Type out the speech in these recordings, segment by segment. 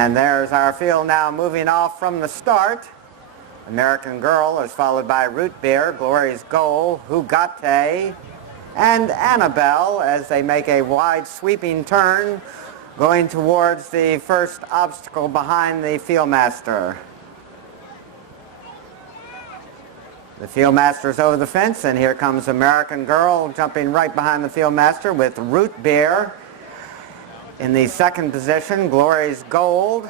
And there's our field now moving off from the start. American Girl is followed by Root Beer, Glory's Goal, Hugate, and Annabelle as they make a wide sweeping turn going towards the first obstacle behind the Fieldmaster. The Fieldmaster's over the fence, and here comes American Girl jumping right behind the Fieldmaster with Root Beer in the second position. Glory's Gold,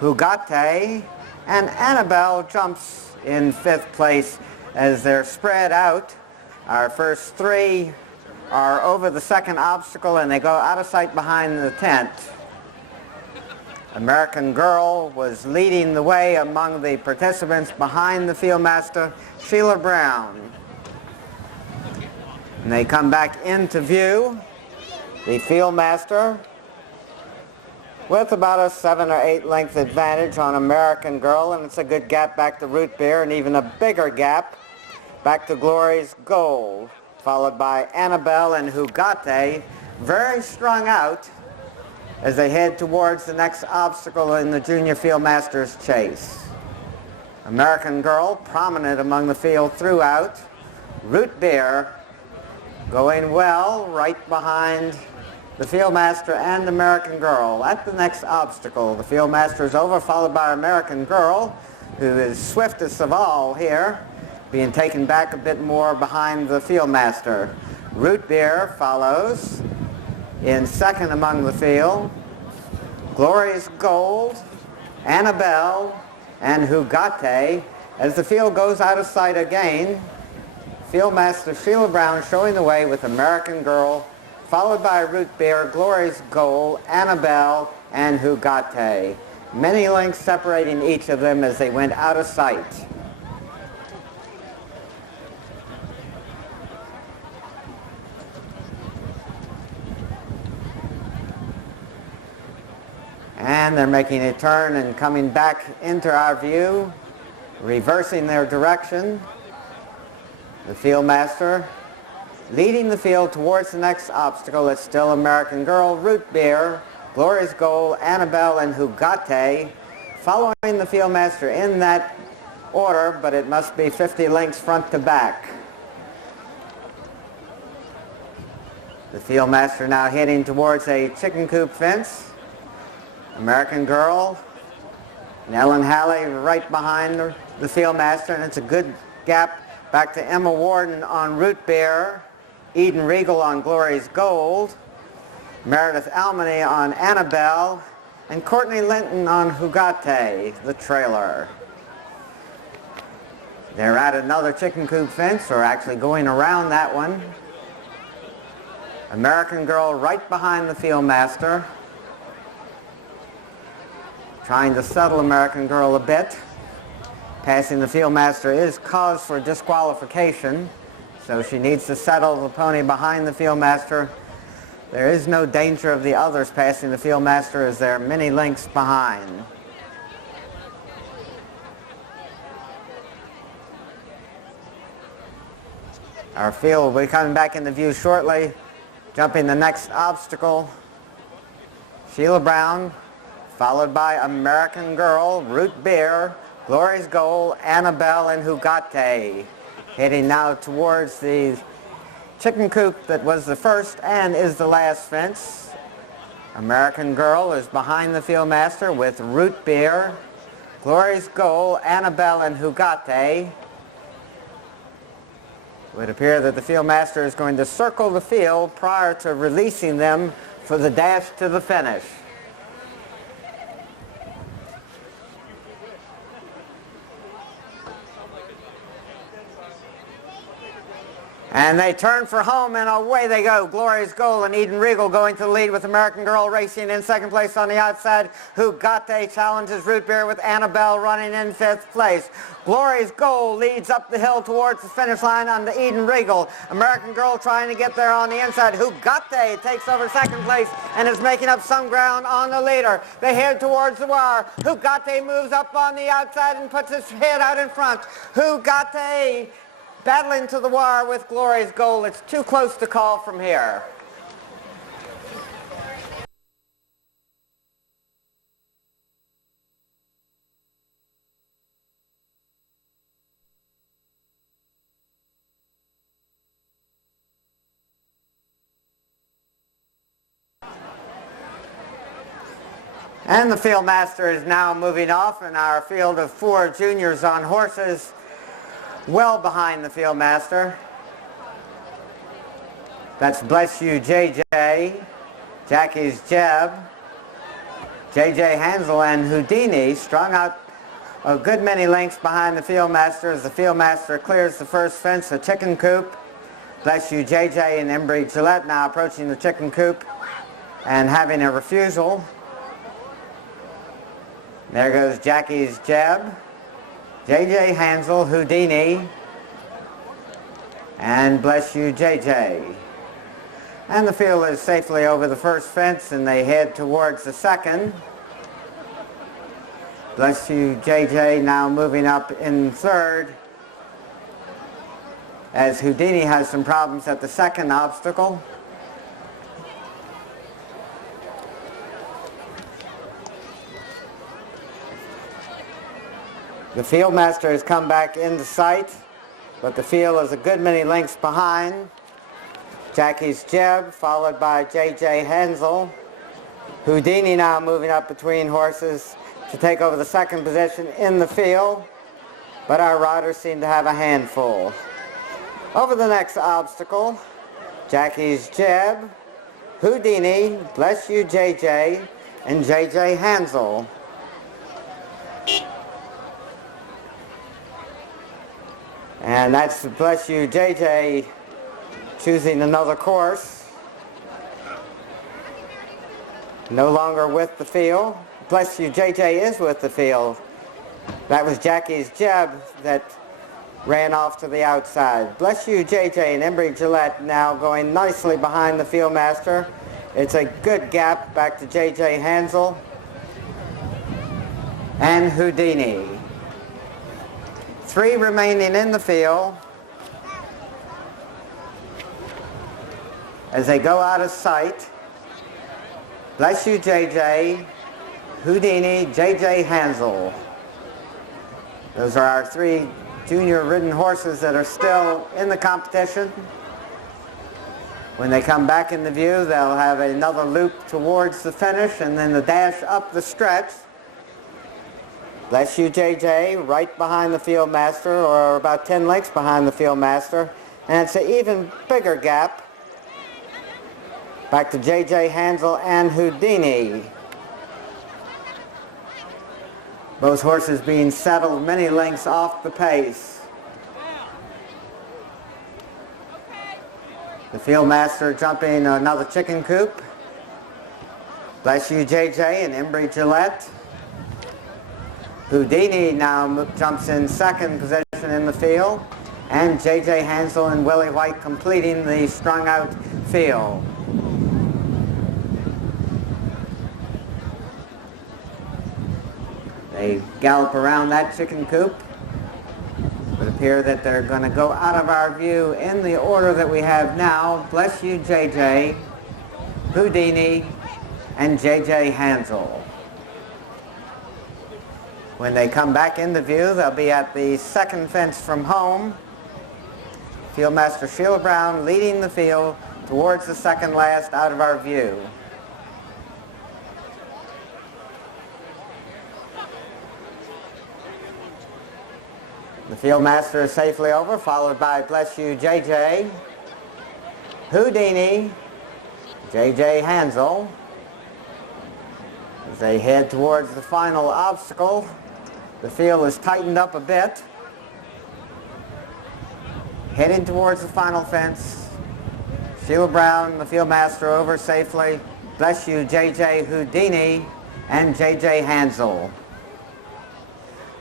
Hugate, and Annabelle jumps in fifth place as they're spread out. Our first three are over the second obstacle and they go out of sight behind the tent. American Girl was leading the way among the participants behind the Fieldmaster, Sheila Brown. And they come back into view. The Fieldmaster with about a 7 or 8 length advantage on American Girl, and it's a good gap back to Root Beer, and even a bigger gap back to Glory's Gold, followed by Annabelle and Hugate, very strung out as they head towards the next obstacle in the Junior Fieldmasters chase. American Girl prominent among the field throughout. Root Beer going well right behind the Fieldmaster and American Girl. At the next obstacle, the Fieldmaster is over, followed by American Girl, who is swiftest of all here, being taken back a bit more behind the Fieldmaster. Root Beer follows in second among the field. Glory's Gold, Annabelle, and Hugate. As the field goes out of sight again, Fieldmaster Sheila Brown showing the way with American Girl, followed by Root Beer, Glory's Goal, Annabelle, and Hugate. Many lengths separating each of them as they went out of sight. And they're making a turn and coming back into our view, reversing their direction. The Fieldmaster leading the field towards the next obstacle. It's still American Girl, Root Beer, Glory's Goal, Annabelle, and Hugate, following the Fieldmaster in that order, but it must be 50 lengths front to back. The Fieldmaster now heading towards a chicken coop fence. American Girl and Ellen Halley right behind the Fieldmaster, and it's a good gap back to Emma Warden on Root Beer, Eden Regal on Glory's Gold, Meredith Almany on Annabelle, and Courtney Linton on Hugate, the trailer. They're at another chicken coop fence, or actually going around that one. American Girl right behind the Fieldmaster, trying to settle American Girl a bit. Passing the Fieldmaster is cause for disqualification, so she needs to settle the pony behind the Fieldmaster. There is no danger of the others passing the Fieldmaster as they're many lengths behind. Our field will be coming back into view shortly, jumping the next obstacle. Sheila Brown, followed by American Girl, Root Beer, Glory's Goal, Annabelle, and Hugate. Heading now towards the chicken coop that was the first and is the last fence. American Girl is behind the Fieldmaster with Root Beer, Glory's Goal, Annabelle, and Hugate. It would appear that the Fieldmaster is going to circle the field prior to releasing them for the dash to the finish. And they turn for home, and away they go. Glory's Goal and Eden Regal going to the lead with American Girl racing in second place on the outside. Hugate challenges Root Beer with Annabelle running in fifth place. Glory's Goal leads up the hill towards the finish line on the Eden Regal. American Girl trying to get there on the inside. Hugate takes over second place and is making up some ground on the leader. They head towards the wire. Hugate moves up on the outside and puts his head out in front. Hugate battling to the wire with Glory's Goal. It's too close to call from here. And the field master is now moving off in our field of 4 juniors on horses, well behind the field master. That's Bless You JJ, Jackie's Jeb, JJ Hansel, and Houdini strung out a good many lengths behind the field master as the field master clears the first fence, the chicken coop. Bless You JJ and Embry Gillette now approaching the chicken coop and having a refusal. There goes Jackie's Jeb, JJ Hansel, Houdini, and Bless You JJ. And the field is safely over the first fence and they head towards the second. Bless You JJ now moving up in third as Houdini has some problems at the second obstacle. The field master has come back into sight, but the field is a good many lengths behind. Jackie's Jeb, followed by JJ Hansel. Houdini now moving up between horses to take over the second position in the field, but our riders seem to have a handful. Over the next obstacle, Jackie's Jeb, Houdini, Bless You JJ, and JJ Hansel. And that's Bless You JJ choosing another course. No longer with the field. Bless You JJ is with the field. That was Jackie's Jeb that ran off to the outside. Bless You JJ and Embry Gillette now going nicely behind the field master. It's a good gap back to JJ Hansel and Houdini. 3 remaining in the field as they go out of sight. Bless You JJ, Houdini, JJ Hansel. Those are our 3 junior ridden horses that are still in the competition. When they come back in the view, they'll have another loop towards the finish and then the dash up the stretch. Bless You JJ right behind the field master, or about 10 lengths behind the field master, and it's an even bigger gap back to JJ Hansel and Houdini. Both horses being settled many lengths off the pace. The field master jumping another chicken coop. Bless You JJ and Embry Gillette. Houdini now jumps in second position in the field, and JJ Hansel and Willie White completing the strung out field. They gallop around that chicken coop. It would appear that they're going to go out of our view in the order that we have now. Bless You JJ, Houdini, and JJ Hansel. When they come back into view, they'll be at the second fence from home. Fieldmaster Sheila Brown leading the field towards the second last out of our view. The fieldmaster is safely over, followed by Bless You JJ, Houdini, JJ Hansel. As they head towards the final obstacle, the field is tightened up a bit. Heading towards the final fence. Sheila Brown, the fieldmaster, over safely. Bless You JJ, Houdini, and JJ Hansel.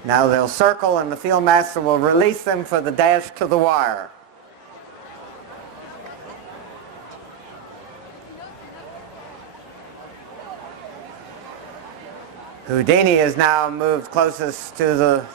Now they'll circle and the fieldmaster will release them for the dash to the wire. Houdini is now moved closest to the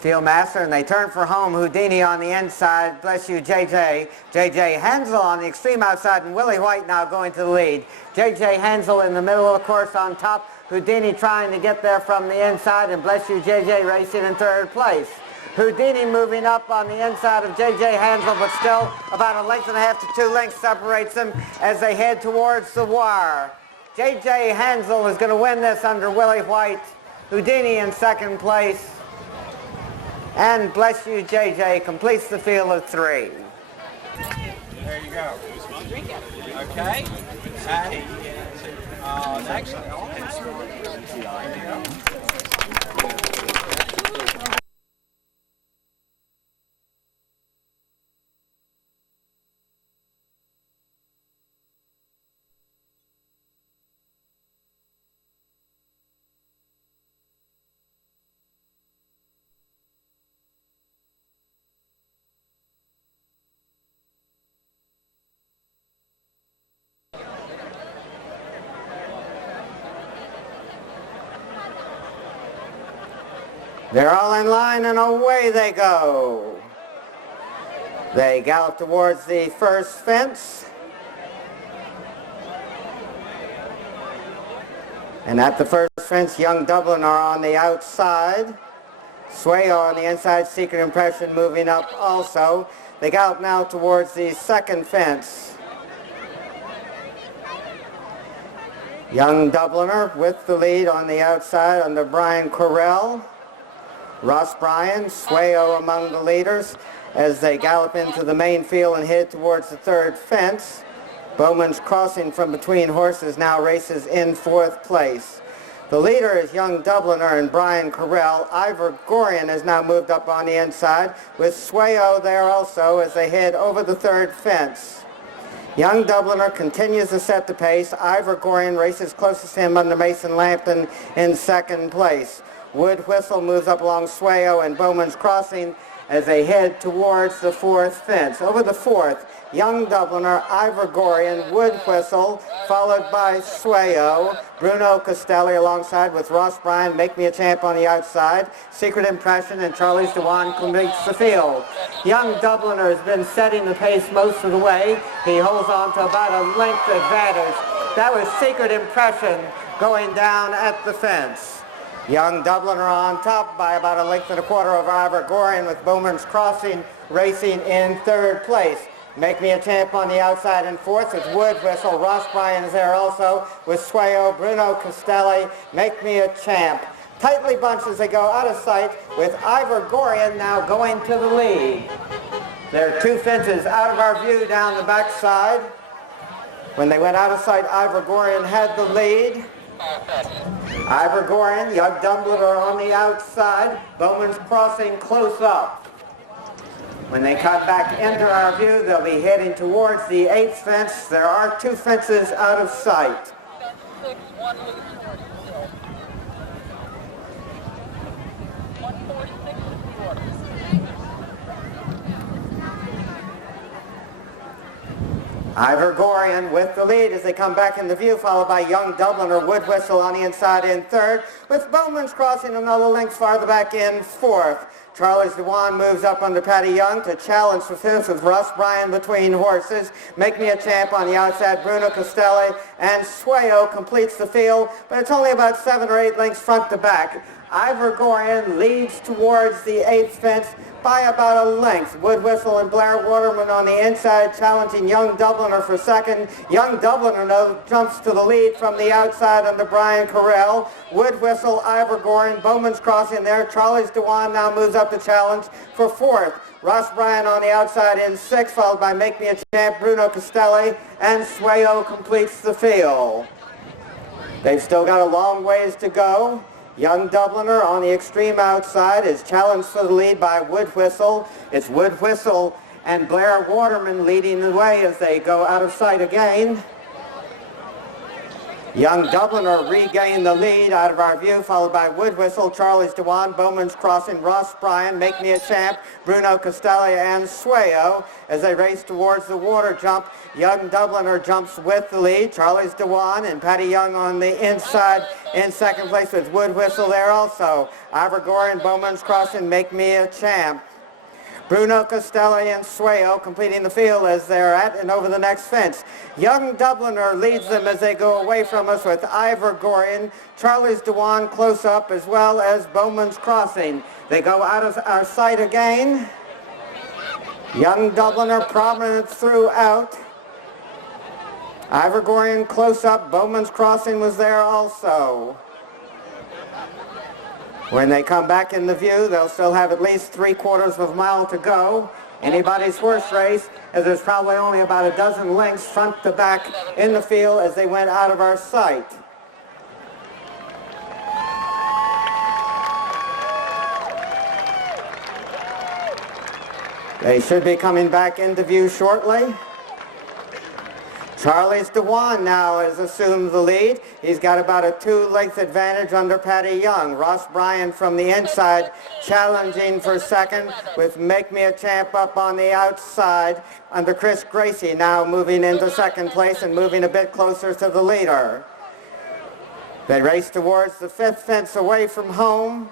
fieldmaster, and they turn for home. Houdini on the inside, Bless You JJ. JJ Hansel on the extreme outside, and Willie White now going to the lead. JJ Hansel in the middle of the course on top. Houdini trying to get there from the inside, and Bless You JJ racing in third place. Houdini moving up on the inside of JJ Hansel, but still about 1.5 to 2 lengths separates them as they head towards the wire. J.J. Hansel is going to win this under Willie White. Houdini in second place. And Bless You, J.J. completes the field of 3. There you go. Okay. And next. There you go. They're all in line and away they go. They gallop towards the first fence. And at the first fence, Young Dublin are on the outside. Swayo on the inside, Secret Impression moving up also. They gallop now towards the second fence. Young Dubliner with the lead on the outside under Brian Correll. Ross Bryan, Swayo among the leaders as they gallop into the main field and head towards the third fence. Bowman's Crossing from between horses now races in 4th place. The leader is Young Dubliner and Brian Correll. Ivor Gorian has now moved up on the inside with Swayo there also as they head over the third fence. Young Dubliner continues to set the pace. Ivor Gorian races closest to him under Mason Lampton in second place. Wood Whistle moves up along Swayo and Bowman's Crossing as they head towards the 4th fence. Over the 4th, Young Dubliner, Ivor Gorian, Wood Whistle, followed by Swayo. Bruno Castelli alongside with Ross Bryan, Make Me a Champ on the outside. Secret Impression and Charlie's Dewan completes the field. Young Dubliner has been setting the pace most of the way. He holds on to about a length advantage. That was Secret Impression going down at the fence. Young Dubliner on top by about a length and a quarter over Ivor Gorian with Bowman's Crossing racing in 3rd place. Make Me a Champ on the outside in 4th with Wood Whistle. Ross Bryan is there also with Swayo, Bruno Castelli, Make Me a Champ. Tightly bunched as they go out of sight with Ivor Gorian now going to the lead. There are 2 fences out of our view down the backside. When they went out of sight, Ivor Gorian had the lead. Ivor Gorian, Young Dubliner on the outside, Bowman's Crossing close up. When they come back into our view, they'll be heading towards the 8th fence. There are 2 fences out of sight. Ivor Gorian with the lead as they come back into view, followed by Young Dubliner, Wood Whistle on the inside in 3rd, with Bowman's Crossing another length farther back in 4th. Charlie's Dewan moves up under Patty Young to challenge for 5th with Ross Bryan between horses. Make Me a Champ on the outside, Bruno Castelli, and Swayo completes the field, but it's only about 7 or 8 lengths front to back. Ivor Gorian leads towards the 8th fence by about a length. Wood Whistle and Blair Waterman on the inside challenging Young Dubliner for 2nd. Young Dubliner now jumps to the lead from the outside under Brian Correll. Wood Whistle, Ivor Gorian, Bowman's Crossing there. Charlie's Dewan now moves up to challenge for 4th. Ross Bryan on the outside in 6th, followed by Make Me a Champ, Bruno Castelli, and Swayo completes the field. They've still got a long ways to go. Young Dubliner on the extreme outside is challenged for the lead by Wood Whistle. It's Wood Whistle and Blair Waterman leading the way as they go out of sight again. Young Dubliner regain the lead out of our view, followed by Wood Whistle, Charlie's Dewan, Bowman's Crossing, Ross Bryan, Make Me a Champ, Bruno Castelli, and Swayo as they race towards the water jump. Young Dubliner jumps with the lead. Charlie's Dewan and Patty Young on the inside in 2nd place with Wood Whistle there also. Ivor Gorian, Bowman's Crossing, Make Me a Champ. Bruno Castelli and Swayo completing the field as they're at and over the next fence. Young Dubliner leads them as they go away from us with Ivor Gorian, Charlie's Dewan close up, as well as Bowman's Crossing. They go out of our sight again. Young Dubliner prominent throughout. Ivorian close up. Bowman's Crossing was there also. When they come back in the view, they'll still have at least 3/4 of a mile to go. Anybody's horse race, as there's probably only about a dozen lengths front to back in the field as they went out of our sight. They should be coming back into view shortly. Charlie's Dewan now has assumed the lead. He's got about a 2-length advantage under Patty Young. Ross Bryan from the inside challenging for second with Make Me a Champ up on the outside under Chris Gracie now moving into second place and moving a bit closer to the leader. They race towards the 5th fence away from home.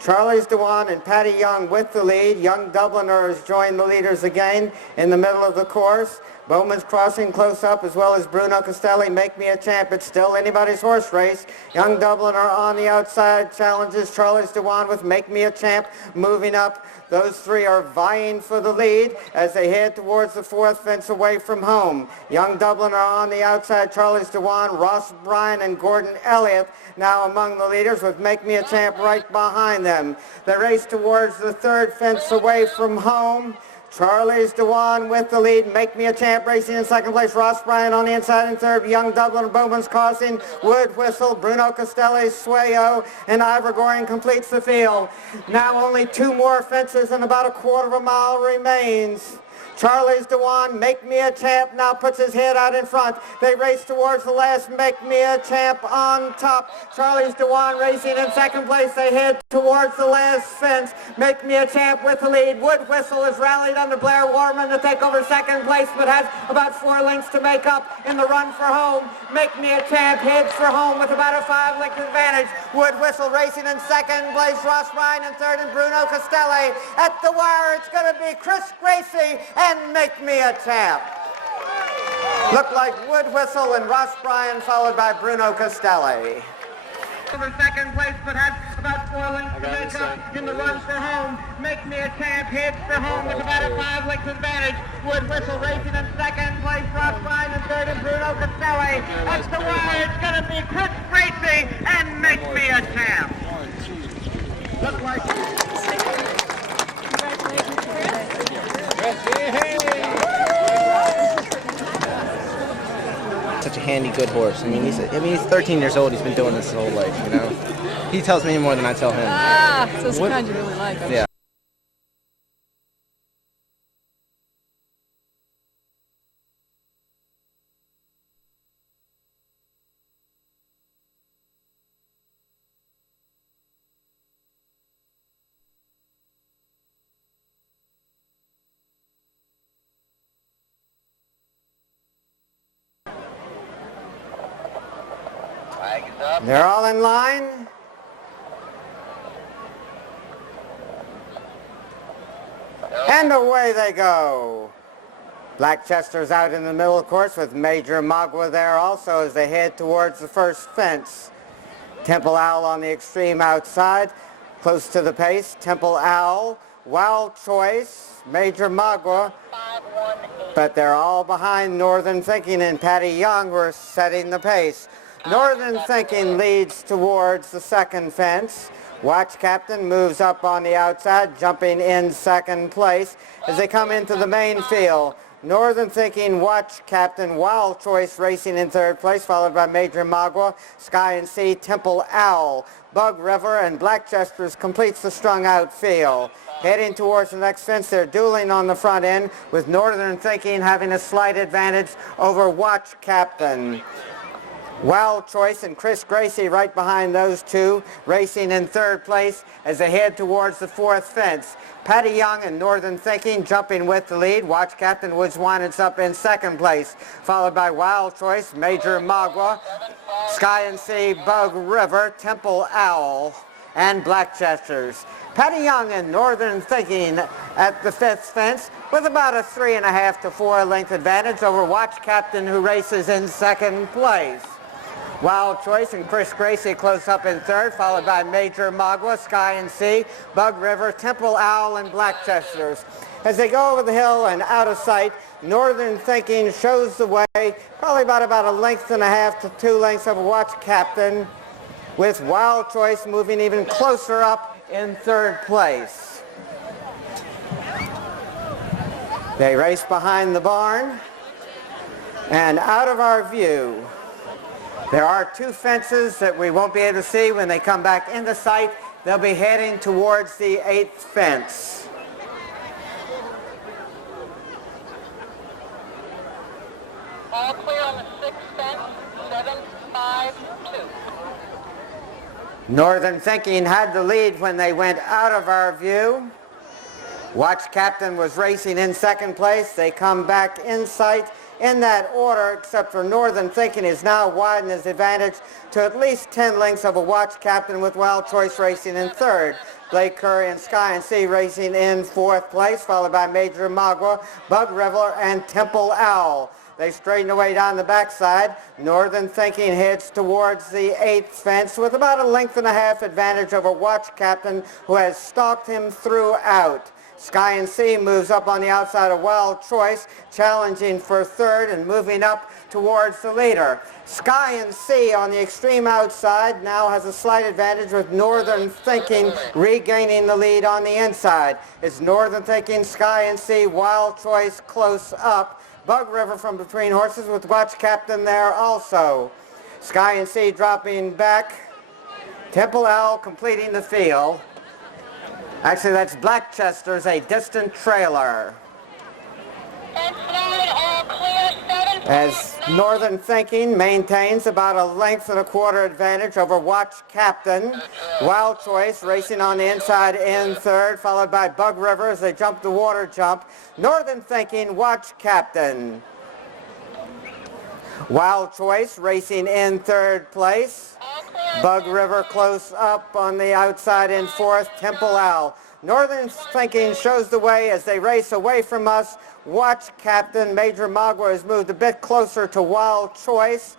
Charlie's Dewan and Patty Young with the lead. Young Dubliner has joined the leaders again in the middle of the course. Bowman's Crossing close up, as well as Bruno Castelli. Make Me a Champ. It's still anybody's horse race. Young Dubliner on the outside challenges Charlie's Dewan with Make Me a Champ moving up. Those three are vying for the lead as they head towards the 4th fence away from home. Young Dubliner on the outside, Charlie's Dewan, Ross Bryan and Gordon Elliott now among the leaders with Make Me a Champ right behind them. They race towards the 3rd fence away from home. Charlie's Dewan with the lead. Make Me a Champ racing in second place. Ross Bryan on the inside in third. Young Dublin, Bowman's Crossing, Wood Whistle, Bruno Castelli, Swayo, and Ivorian completes the field. Now only 2 more fences and about a 1/4 of a mile remains. Charlie's Dewan, Make Me a Champ, now puts his head out in front. They race towards the last Make Me a Champ on top. Charlie's Dewan racing in second place. They head towards the last fence. Make Me a Champ with the lead. Wood Whistle is rallied under Blair Warman to take over second place, but has about 4 lengths to make up in the run for home. Make Me a Champ heads for home with about a 5-length advantage. Wood Whistle racing in second place. Ross Bryan in third and Bruno Castelli. At the wire, it's going to be Chris Gracie and Make Me a Champ. Look like Wood Whistle and Ross Bryan followed by Bruno Castelli. Over second place, but has about 4 lengths to make up in the run for home. Make Me a Champ heads for home with about a 5-length advantage. Wood Whistle racing in second place. Ross Bryan in third and Bruno Castelli. At the wire, it's going to be Chris Gracie and Make Me a Champ. Look like... Such a handy, good horse. I mean, he's 13 years old. He's been doing this his whole life, you know. He tells me more than I tell him. So it's the kind you really like. Yeah. They're all in line. And away they go. Blackchester's out in the middle, of course, with Major Magua there also as they head towards the 1st fence. Temple Owl on the extreme outside, close to the pace. Temple Owl, Wild Choice, Major Magua, but they're all behind Northern Thinking and Patty Young, who are setting the pace. Northern Thinking leads towards the 2nd fence. Watch Captain moves up on the outside, jumping in second place as they come into the main field. Northern Thinking, Watch Captain, Wild Choice racing in 3rd place, followed by Major Magua, Sky and Sea, Temple Owl, Bug River, and Blackchester's completes the strung out field. Heading towards the next fence, they're dueling on the front end, with Northern Thinking having a slight advantage over Watch Captain. Wild Choice and Chris Gracie right behind those two, racing in 3rd place as they head towards the 4th fence. Patty Young and Northern Thinking jumping with the lead. Watch Captain Woods Winans up in 2nd place, followed by Wild Choice, Major Magua, Sky and Sea, Bug River, Temple Owl, and Blackchester's. Patty Young and Northern Thinking at the 5th fence with about a 3.5 to 4 length advantage over Watch Captain, who races in 2nd place. Wild Choice and Chris Gracie close up in 3rd, followed by Major Magua, Sky and Sea, Bug River, Temple Owl, and Blackchester's. As they go over the hill and out of sight, Northern Thinking shows the way, probably about a length and a half to 2 lengths over Watch Captain, with Wild Choice moving even closer up in 3rd place. They race behind the barn, and out of our view, there are 2 fences that we won't be able to see when they come back into sight. They'll be heading towards the 8th fence. All clear on the 6th fence, 752. Northern Thinking had the lead when they went out of our view. Watch Captain was racing in 2nd place. They come back in sight in that order, except for Northern Thinking is now widened his advantage to at least 10 lengths over Watch Captain, with Wild Choice racing in 3rd. Blake Curry and Sky and Sea racing in 4th place, followed by Major Magua, Bug River, and Temple Owl. They straighten away down the backside. Northern Thinking heads towards the 8th fence with about a length and a half advantage over Watch Captain, who has stalked him throughout. Sky and Sea moves up on the outside of Wild Choice, challenging for 3rd and moving up towards the leader. Sky and Sea on the extreme outside now has a slight advantage, with Northern Thinking regaining the lead on the inside. It's Northern Thinking, Sky and Sea, Wild Choice close up. Bug River from between horses with Watch Captain there also. Sky and Sea dropping back. Temple Owl completing the field. Actually, that's Blackchester's, a distant trailer. As Northern Thinking maintains about a length and a quarter advantage over Watch Captain. Wild Choice racing on the inside in 3rd, followed by Bug River as they jump the water jump. Northern Thinking, Watch Captain. Wild Choice racing in 3rd place. Bug River close up on the outside in 4th. Temple Owl. Northern Thinking shows the way as they race away from us. Watch Captain. Major Magua has moved a bit closer to Wild Choice.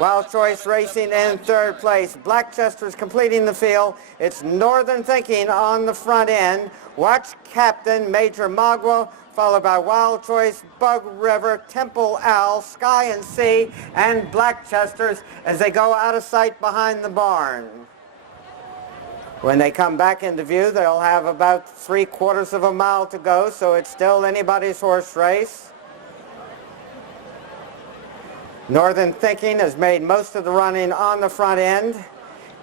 Wild Choice racing in 3rd place. Blackchester is completing the field. It's Northern Thinking on the front end. Watch Captain, Major Magua, followed by Wild Choice, Bug River, Temple Owl, Sky and Sea, and Blackchester's as they go out of sight behind the barn. When they come back into view, they'll have about 3/4 of a mile to go, so it's still anybody's horse race. Northern Thinking has made most of the running on the front end.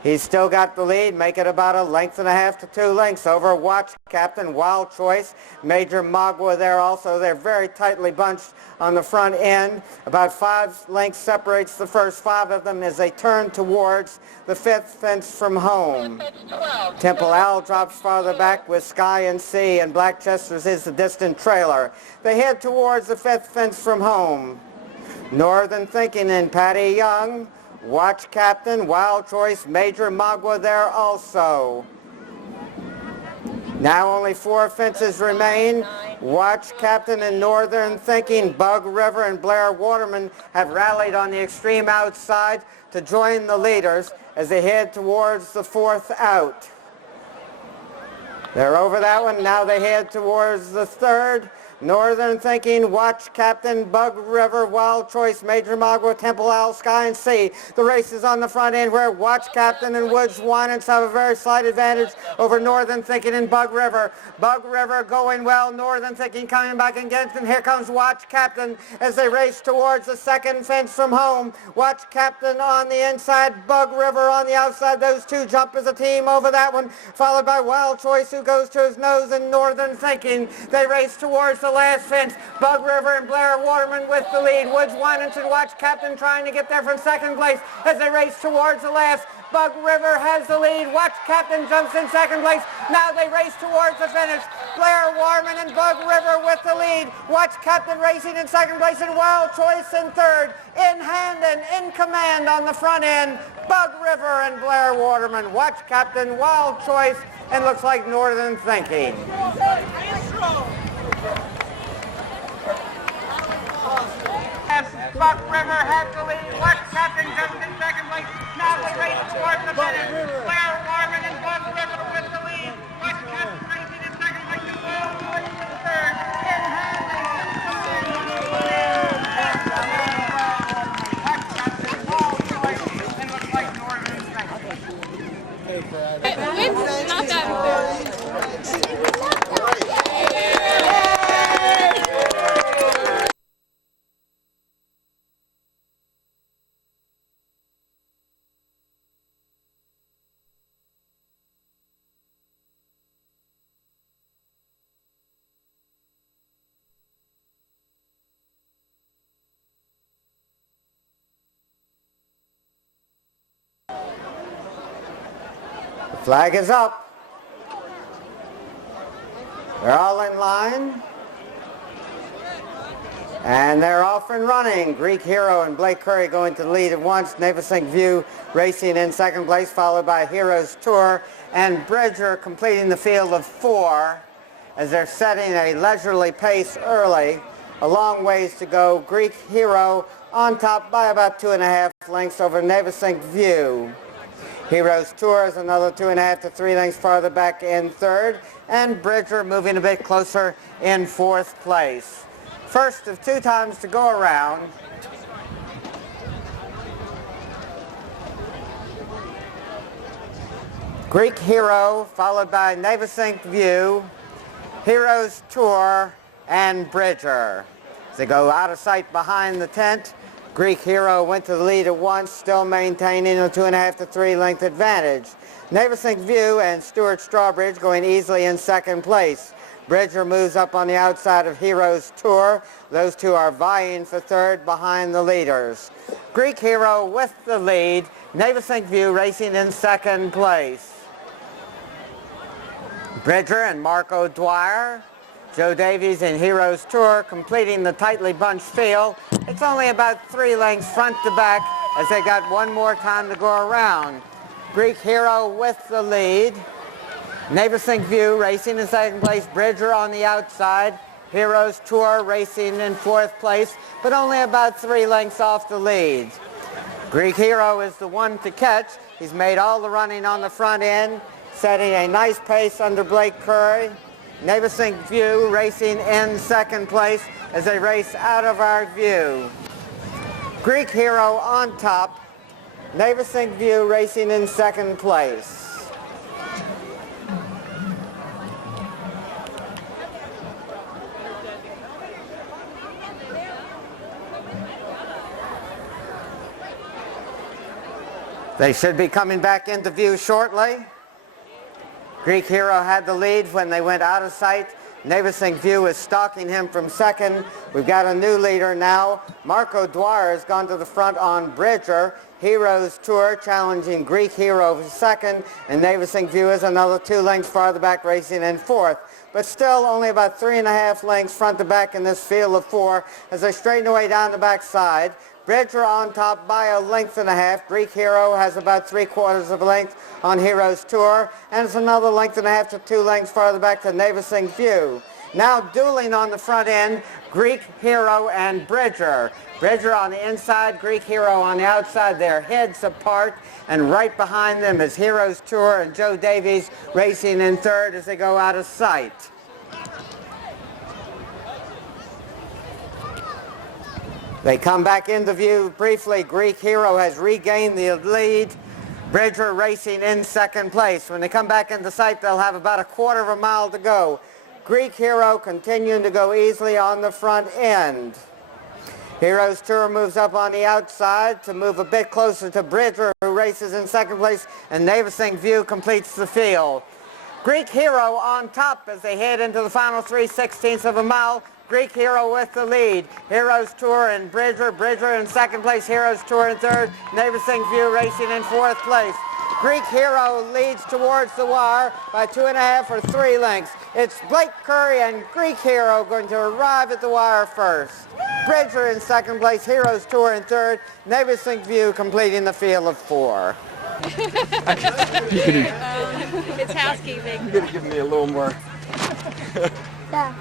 He's still got the lead, make it about a length and a half to 2 lengths over Watch Captain, Wild Choice, Major Magua there also. They're very tightly bunched on the front end. About 5 lengths separates the first 5 of them as they turn towards the 5th fence from home. Temple Owl drops farther back with Sky and Sea, and Blackchester's is the distant trailer. They head towards the 5th fence from home. Northern Thinking and Patty Young. Watch Captain, Wild Choice, Major Magua there also. Now only 4 fences remain. Watch Captain and Northern Thinking, Bug River and Blair Waterman have rallied on the extreme outside to join the leaders as they head towards the 4th out. They're over that one. Now they head towards the 3rd. Northern Thinking, Watch Captain, Bug River, Wild Choice, Major Magua, Temple Owl, Sky and Sea. The race is on the front end where Watch Captain and Woods Winans have a very slight advantage over Northern Thinking and Bug River. Bug River going well, Northern Thinking coming back against them. Here comes Watch Captain as they race towards the 2nd fence from home. Watch Captain on the inside, Bug River on the outside. Those 2 jump as a team over that one, followed by Wild Choice, who goes to his nose, and Northern Thinking. They race towards the last fence. Bug River and Blair Waterman with the lead. Woods Winans and Watch Captain trying to get there from 2nd place as they race towards the last. Bug River has the lead. Watch Captain jumps in 2nd place. Now they race towards the finish. Blair Waterman and Bug River with the lead. Watch Captain racing in 2nd place and Wild Choice in 3rd. In hand and in command on the front end, Bug River and Blair Waterman. Watch Captain, Wild Choice, and looks like Northern Thinking. Buck River has the lead. Watch Captain jumps in 2nd place. Now they race towards the finish. Blair Waterman and Buck River with the lead. Watch Captain racing in 2nd place and Wild Choice in 3rd. In hand and in command. Flag is up. They're all in line. And they're off and running. Greek Hero and Blake Curry going to the lead at once. Navesink View racing in second place, followed by Heroes Tour and Bridger completing the field of 4 as they're setting a leisurely pace early. A long ways to go. Greek Hero on top by about 2.5 lengths over Navesink View. Heroes Tour is another 2.5 to 3 lengths farther back in third, and Bridger moving a bit closer in 4th place. First of 2 times to go around. Greek Hero followed by Navesink View, Heroes Tour, and Bridger. As they go out of sight behind the tent, Greek Hero went to the lead at once, still maintaining a 2.5 to 3 length advantage. Navesink View and Stuart Strawbridge going easily in second place. Bridger moves up on the outside of Heroes Tour. Those two are vying for third behind the leaders. Greek Hero with the lead. Navesink View racing in second place. Bridger and Marco Dwyer. Joe Davies and Heroes Tour completing the tightly bunched field. It's only about 3 lengths front to back as they got one more time to go around. Greek Hero with the lead. Navesink View racing in second place. Bridger on the outside. Heroes Tour racing in 4th place, but only about 3 lengths off the lead. Greek Hero is the one to catch. He's made all the running on the front end, setting a nice pace under Blake Curry. Navesink View racing in second place as they race out of our view. Greek Hero on top. Navesink View racing in second place. They should be coming back into view shortly. Greek Hero had the lead when they went out of sight. Navesink View is stalking him from second. We've got a new leader now. Marco Dwyer has gone to the front on Bridger. Heroes Tour challenging Greek Hero for second, and Navesink View is another 2 lengths farther back racing in 4th. But still only about 3.5 lengths front to back in this field of 4 as they straighten away down the backside. Bridger on top by 1.5 lengths. Greek Hero has about 3/4 of a length on Heroes Tour, and it's another 1.5 lengths to 2 lengths farther back to Navesink View. Now dueling on the front end, Greek Hero and Bridger. Bridger on the inside, Greek Hero on the outside. Their heads apart, and right behind them is Heroes Tour and Joe Davies racing in third as they go out of sight. They come back into view briefly. Greek Hero has regained the lead. Bridger racing in second place. When they come back into sight, they'll have about 1/4 mile to go. Greek Hero continuing to go easily on the front end. Heroes Tour moves up on the outside to move a bit closer to Bridger, who races in second place, and Navesink View completes the field. Greek Hero on top as they head into the final 3/16 of a mile. Greek Hero with the lead. Heroes Tour and Bridger. Bridger in second place. Heroes Tour in third. Navesink View racing in 4th place. Greek Hero leads towards the wire by 2.5 or 3 lengths. It's Blake Curry and Greek Hero going to arrive at the wire first. Bridger in second place. Heroes Tour in third. Navesink View completing the field of 4. It's housekeeping. You're going to give me a little more. Yeah.